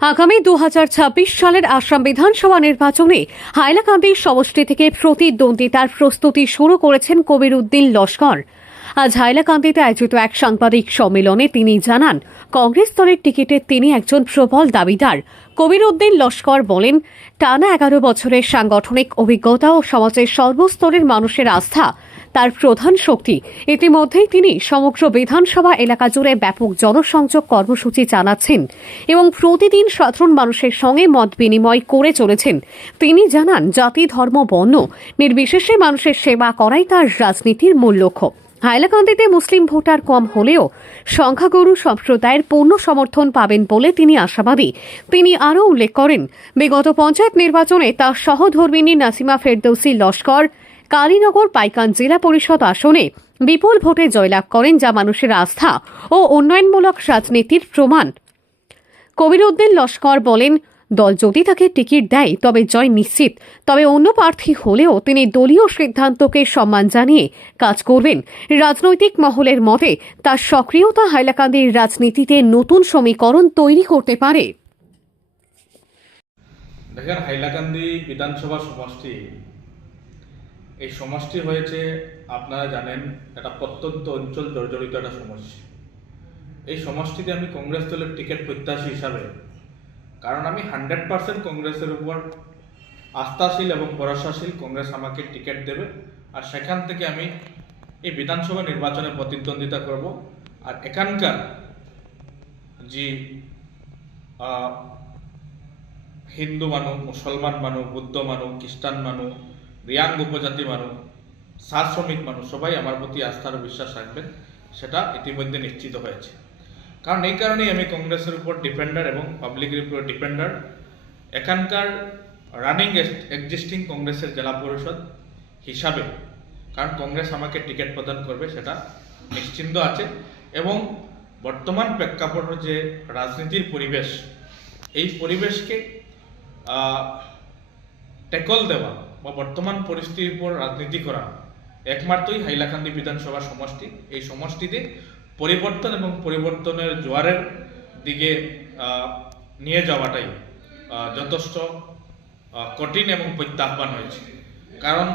আগামী দু হাজার ছাব্বিশ সালের আসাম বিধানসভা নির্বাচনে হাইলাকান্দির সমষ্টি থেকে প্রতিদ্বন্দ্বিতার প্রস্তুতি শুরু করেছেন কবির উদ্দিন লস্কর। আজ হাইলাকান্দিতে আয়োজিত এক সাংবাদিক সম্মেলনে তিনি জানান, কংগ্রেস দলের টিকিটে তিনি একজন প্রবল দাবিদার। কবির উদ্দিন লস্কর বলেন, টানা এগারো বছরের সাংগঠনিক অভিজ্ঞতা ও সমাজের সর্বস্তরের মানুষের আস্থা তার প্রধান শক্তি। ইতিমধ্যেই তিনি সমগ্র বিধানসভা এলাকা জুড়ে ব্যাপক জনসংযোগ কর্মসূচি চালাচ্ছেন এবং প্রতিদিন সাধারণ মানুষের সঙ্গে মত বিনিময় করে চলেছেন। তিনি জানান, জাতি, ধর্ম, বর্ণ নির্বিশেষে মানুষের সেবা করাই তার রাজনীতির মূল লক্ষ্য। হাইলাকান্দিতে মুসলিম ভোটার কম হলেও সংখ্যাগুরু সম্প্রদায়ের পূর্ণ সমর্থন পাবেন বলে তিনি আশাবাদী। তিনি আরও উল্লেখ করেন, বিগত পঞ্চায়েত নির্বাচনে তার সহধর্মিনী নাসিমা ফেরদৌসি লস্কর কালীনগর পাইকান জেলা পরিষদ আসনে বিপুল ভোটে জয়লাভ করেন যা মানুষের আস্থা ও উন্নয়নমূলক রাজনীতির প্রমাণ। কবির উদ্দিন লস্কর বলেন, দল যদি তাকে টিকিট দেয়, তবে জয় নিশ্চিত। তবে অন্য প্রার্থী হলেও তিনি দলীয় সিদ্ধান্তকে সম্মান জানিয়ে কাজ করবেন। রাজনৈতিক মহলের মতে, তার সক্রিয়তা হাইলাকান্দির রাজনীতিতে নতুন সমীকরণ তৈরি করতে পারে। দেখেন, হাইলাকান্দি বিধানসভা সমষ্টি এই সমষ্টি হয়েছে, আপনারা জানেন, একটা প্রত্যন্ত অঞ্চল জর্জরিত একটা সমষ্টি। এই সমষ্টিতে আমি কংগ্রেস দলের টিকিট প্রত্যাশী হিসাবে, কারণ আমি হান্ড্রেড পার্সেন্ট কংগ্রেসের উপর আস্থাশীল এবং ভরসাশীল কংগ্রেস আমাকে টিকিট দেবে, আর সেখান থেকে আমি এই বিধানসভা নির্বাচনে প্রতিদ্বন্দ্বিতা করব। আর এখানকার যে হিন্দু মানুষ মুসলমান মানুষ বুদ্ধ মানুষ খ্রিস্টান মানুষ রিয়াং উপজাতি মানুষ, সার শ্রমিক মানুষ, সবাই আমার প্রতি আস্থার বিশ্বাস রাখবেন, সেটা ইতিমধ্যে নিশ্চিত হয়েছে। কারণ এই কারণেই আমি কংগ্রেসের উপর ডিপেন্ডার এবং পাবলিকের উপর ডিপেন্ডার এখানকার রানিং এক্সিস্টিং কংগ্রেসের জেলা পরিষদ হিসাবে, কারণ কংগ্রেস আমাকে টিকিট প্রদান করবে, সেটা নিশ্চিন্ত আছে। এবং বর্তমান প্রেক্ষাপট যে রাজনীতির পরিবেশ, এই পরিবেশকে ট্যাকল দেওয়া বা বর্তমান পরিস্থিতির উপর রাজনীতি করা একমাত্রই হাইলাকান্দি বিধানসভা সমষ্টি। এই সমষ্টিতে পরিবর্তন এবং পরিবর্তনের জোয়ারের দিকে নিয়ে যাওয়াটাই যথেষ্ট কঠিন এবং প্রত্যাহ্বান হয়েছে। কারণ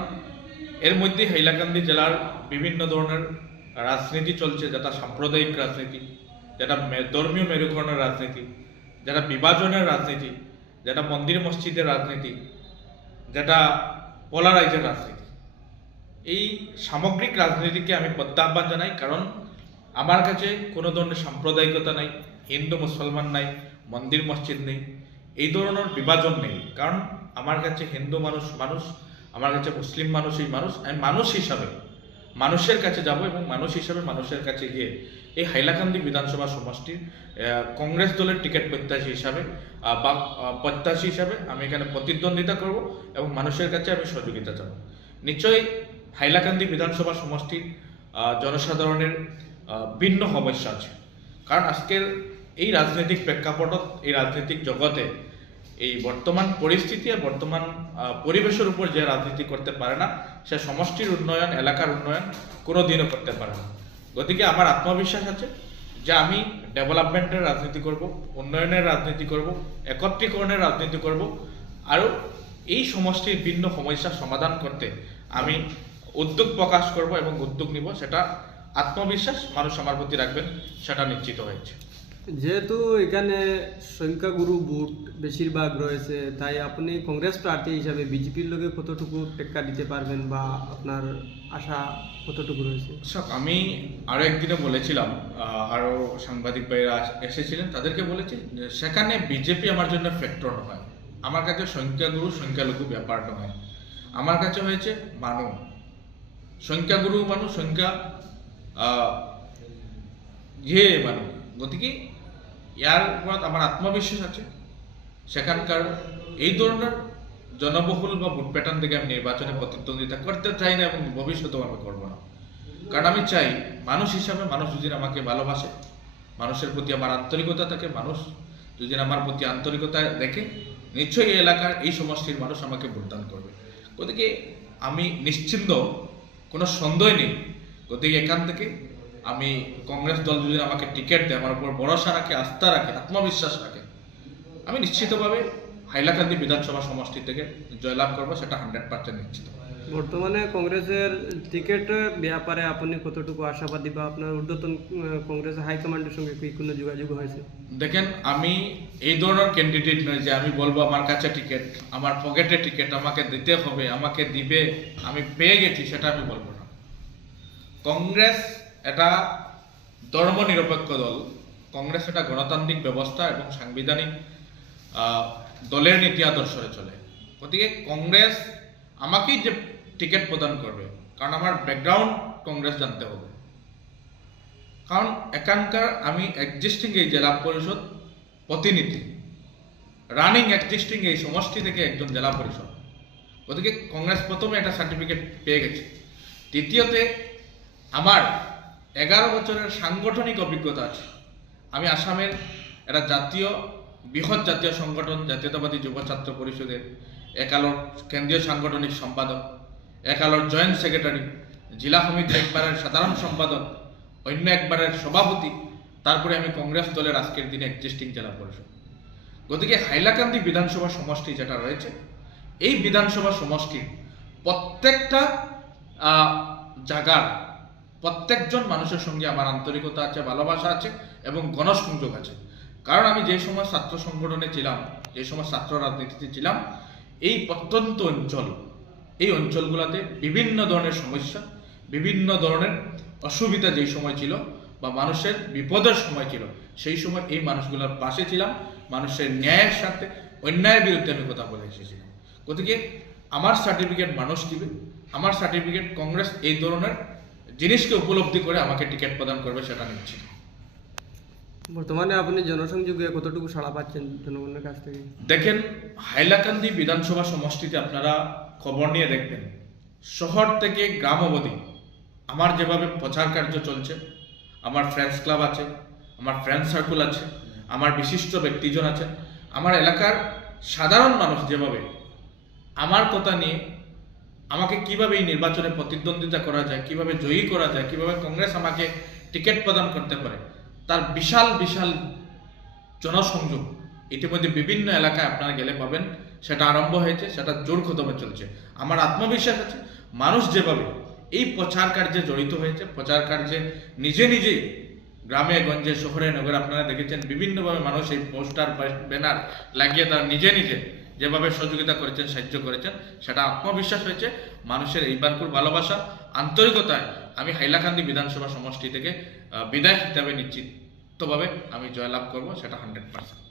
এর মধ্যে হাইলাকান্দি জেলার বিভিন্ন ধরনের রাজনীতি চলছে, যেটা সাম্প্রদায়িক রাজনীতি, যেটা ধর্মীয় মেরুকরণের রাজনীতি, যেটা বিভাজনের রাজনীতি, যেটা মন্দির মসজিদের রাজনীতি, যেটা পোলারাইজের রাজনীতি। এই সামগ্রিক রাজনীতিকে আমি প্রত্যাহ্বান জানাই, কারণ আমার কাছে কোনো ধরনের সাম্প্রদায়িকতা নাই, হিন্দু, মুসলমান নাই, মন্দির, মসজিদ নেই, এই ধরনের বিভাজন নেই। কারণ আমার কাছে হিন্দু মানুষ মানুষ, আমার কাছে মুসলিম মানুষই মানুষ, আমি মানুষ হিসাবে, মানুষের কাছে যাব এবং মানুষ হিসাবে মানুষের কাছে গিয়ে এই হাইলাকান্দি বিধানসভা সমষ্টির কংগ্রেস দলের টিকিট প্রত্যাশী হিসাবে বা প্রত্যাশী হিসাবে আমি এখানে প্রতিদ্বন্দ্বিতা করব এবং মানুষের কাছে আমি সহযোগিতা চাব। নিশ্চয়ই হাইলাকান্দি বিধানসভা সমষ্টির জনসাধারণের ভিন্ন সমস্যা আছে। কারণ আজকের এই রাজনৈতিক প্রেক্ষাপটত, এই রাজনৈতিক জগতে এই বর্তমান পরিস্থিতি আর বর্তমান পরিবেশের উপর যে রাজনীতি করতে পারে না, সে সমষ্টির উন্নয়ন, এলাকার উন্নয়ন কোনো দিনও করতে পারে না। গতিকে আমার আত্মবিশ্বাস আছে যে আমি ডেভেলপমেন্টের রাজনীতি করব, উন্নয়নের রাজনীতি করব, একত্রীকরণের রাজনীতি করব আর এই সমষ্টির ভিন্ন সমস্যা সমাধান করতে আমি উদ্যোগ প্রকাশ করব এবং উদ্যোগ নিব, সেটা আত্মবিশ্বাস মানুষ আমার প্রতি রাখবেন, সেটা নিশ্চিত হয়েছে। যেহেতু এখানে সংখ্যাগুরু ভোট বেশিরভাগ রয়েছে, তাই আপনি কংগ্রেস প্রার্থী হিসাবে বিজেপির লোকে কতটুকু টেক্কা দিতে পারবেন বা আপনার আশা কতটুকু রয়েছে? আমি আরও একদিনে বলেছিলাম আরও সাংবাদিক ভাইরা এসেছিলেন, তাদেরকে বলেছি সেখানে বিজেপি আমার জন্য ফ্যাক্টর নয়। আমার কাছে সংখ্যাগুরু, সংখ্যালঘু ব্যাপার নয়। আমার কাছে হয়েছে মানুষ সংখ্যাগুরু মানুষ সংখ্যা ইয়ে মানুষ গতিকে ইয়ার উপর আমার আত্মবিশ্বাস আছে। সেখানকার এই ধরনের জনবহুল বা ভোট প্যাটার্ন থেকে আমি নির্বাচনে প্রতিদ্বন্দ্বিতা করতে চাই না এবং ভবিষ্যতেও আমি করব না। কারণ আমি চাই, মানুষ হিসাবে মানুষ যদি আমাকে ভালোবাসে, মানুষের প্রতি আমার আন্তরিকতা থাকে, মানুষ যদি আমার প্রতি আন্তরিকতা দেখে, নিশ্চয়ই এই এলাকার এই সমষ্টির মানুষ আমাকে ভোটদান করবে। গতিকে আমি নিশ্চিন্ত, কোনো সন্দেহ নেই। গতিকে এখান থেকে আমি কংগ্রেস দল যদি আমাকে টিকিট দেয় আমার উপর ভরসা রাখে আস্থা রাখে আত্মবিশ্বাস রাখে আমি নিশ্চিতভাবে হাইলাকান্দি বিধানসভা সমষ্টি থেকে জয়লাভ করব সেটা হান্ড্রেড পার্সেন্ট নিশ্চিত। বর্তমানে কংগ্রেসের টিকিট ব্যাপারে আপনি কতটুকু আশাবাদী বা আপনার ঊর্ধ্বতন কংগ্রেস হাইকমান্ডের সঙ্গে কি কোনো যোগাযোগ হয়েছে? দেখেন আমি এই ধরনের ক্যান্ডিডেট নয় যে আমি বলব আমার কাছে টিকিট আমার পকেটে টিকিট আমাকে দিতে হবে আমাকে দিবে আমি পেয়ে গেছি সেটা আমি বলব না। কংগ্রেস এটা ধর্মনিরপেক্ষ দল। কংগ্রেস এটা গণতান্ত্রিক ব্যবস্থা এবং সাংবিধানিক দলের নীতি আদর্শে চলে। গতিকে কংগ্রেস আমাকেই যে টিকিট প্রদান করবে, কারণ আমার ব্যাকগ্রাউন্ড কংগ্রেস জানতে হবে। কারণ এখানকার আমি এক্সিস্টিং এই জেলা পরিষদ প্রতিনিধি। রানিং এক্সিস্টিং এই সমষ্টি থেকে একজন জেলা পরিষদ। গতিকে কংগ্রেস প্রথমে একটা সার্টিফিকেট পেয়ে গেছে। দ্বিতীয়তে, আমার এগারো বছরের সাংগঠনিক অভিজ্ঞতা আছে। আমি আসামের একটা জাতীয়, বৃহৎ জাতীয় সংগঠন, জাতীয়তাবাদী যুব ছাত্র পরিষদের একালোর কেন্দ্রীয় সাংগঠনিক সম্পাদক একালোর জয়েন্ট সেক্রেটারি, জেলা সমিতির একবারের সাধারণ সম্পাদক, অন্য একবারের সভাপতি, তারপরে আমি কংগ্রেস দলের আজকের দিনে এক্সিস্টিং জেলা পরিষদ। গতিকে হাইলাকান্দি বিধানসভা সমষ্টি যেটা রয়েছে, এই বিধানসভা সমষ্টির প্রত্যেকটা জায়গার প্রত্যেকজন মানুষের সঙ্গে আমার আন্তরিকতা আছে, ভালোবাসা আছে এবং গণসংযোগ আছে। কারণ আমি যে সময় ছাত্র সংগঠনে ছিলাম, যে সময় ছাত্র রাজনীতিতে ছিলাম, এই প্রত্যন্ত অঞ্চল, এই অঞ্চলগুলোতে বিভিন্ন ধরনের সমস্যা, বিভিন্ন ধরনের অসুবিধা যেই সময় ছিল বা মানুষের বিপদের সময় ছিল, সেই সময় এই মানুষগুলোর পাশে ছিলাম। মানুষের ন্যায়ের সাথে অন্যায়ের বিরুদ্ধে আমি কথা বলে এসেছিলাম। গতিকে আমার সার্টিফিকেট মানুষ দিবে, আমার সার্টিফিকেট কংগ্রেস এই ধরনের জিনিসকে উপলব্ধি করে আমাকে টিকিট প্রদান করবে সেটা নিশ্চিত। বর্তমানে আপনি জনসংযোগে কতটুকু সাড়া পাচ্ছেন জনগণের কাছ থেকে? দেখেন হাইলাকান্দি বিধানসভা সমষ্টিতে আপনারা খবর নিয়ে দেখবেন শহর থেকে গ্রাম অবধি আমার যেভাবে প্রচার কার্য চলছে আমার ফ্রেন্ডস ক্লাব আছে আমার ফ্রেন্ড সার্কুল আছে আমার বিশিষ্ট ব্যক্তিজন আছে আমার এলাকার সাধারণ মানুষ যেভাবে আমার কথা নিয়ে আমাকে কীভাবে এই নির্বাচনে প্রতিদ্বন্দ্বিতা করা যায়, কীভাবে জয়ী করা যায়, কীভাবে কংগ্রেস আমাকে টিকিট প্রদান করতে পারে, তার বিশাল বিশাল জনসংযোগ ইতিমধ্যে বিভিন্ন এলাকায় আপনারা গেলে পাবেন। সেটা আরম্ভ হয়েছে, সেটা জোর কদমে চলছে। আমার আত্মবিশ্বাস আছে, মানুষ যেভাবে এই প্রচার কার্যে জড়িত হয়েছে, প্রচার কার্যে নিজে নিজেই গ্রামে, গঞ্জে, শহরে, নগরে আপনারা দেখেছেন, বিভিন্নভাবে মানুষ এই পোস্টার, ব্যানার লাগিয়ে তারা নিজে নিজে যেভাবে সহযোগিতা করেছেন, সাহায্য করেছেন, সেটা আত্মবিশ্বাস হয়েছে। মানুষের এই বারপুর ভালোবাসা, আন্তরিকতায় আমি হাইলাকান্দি বিধানসভা সমষ্টি থেকে বিদায় হিসাবে নিশ্চিতভাবে আমি জয়লাভ করব, সেটা হান্ড্রেড পার্সেন্ট